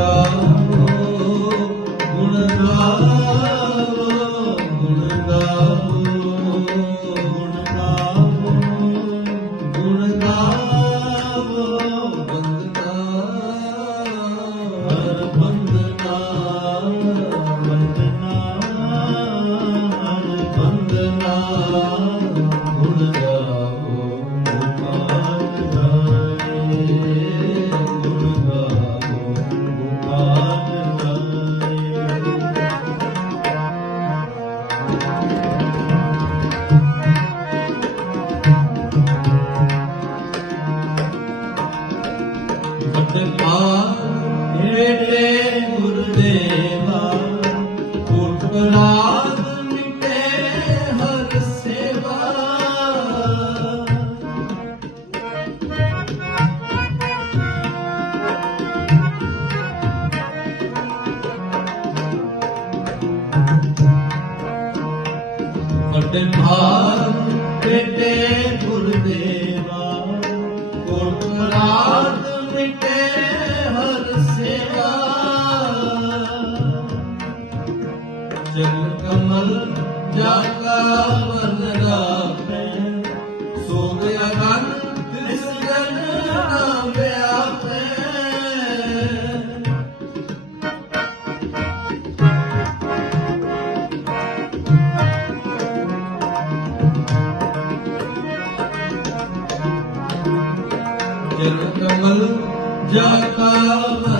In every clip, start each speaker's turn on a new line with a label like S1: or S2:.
S1: 감사합니다. ਛੱਡ ਭਾਰ ਬੇਟੇ
S2: ਗੁਰਦੇਵਾ।
S1: ਗੁਰ ਮੁਰਾਦ ਮਿਟੇ ਹਰ ਸੇਵਾ। ਜਨ ਕਮਲ ਜਾ ਕਾ ਵਰ ਜਾ ਜਾਤਾ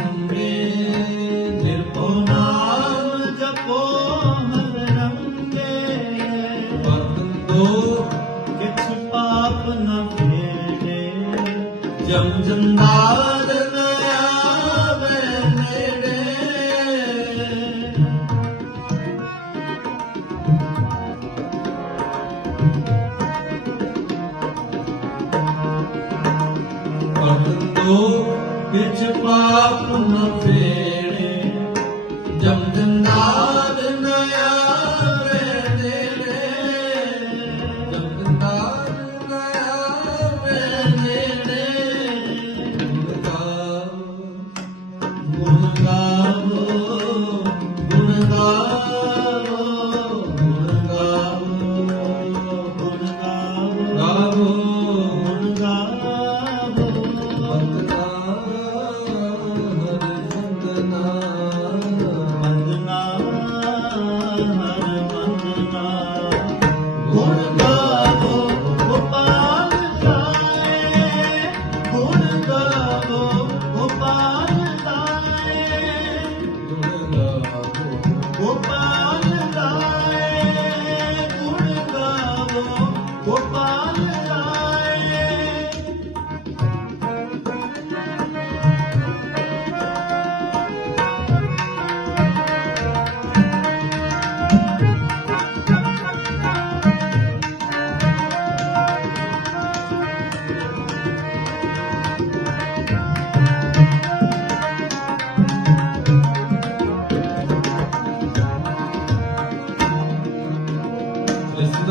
S1: ਜੰਦਾਰ ਆਵੇ ਨੇੜੇ ਪਤੰਦੋ ਵਿੱਚ ਪਾਪ ਨਾ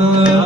S1: Oh.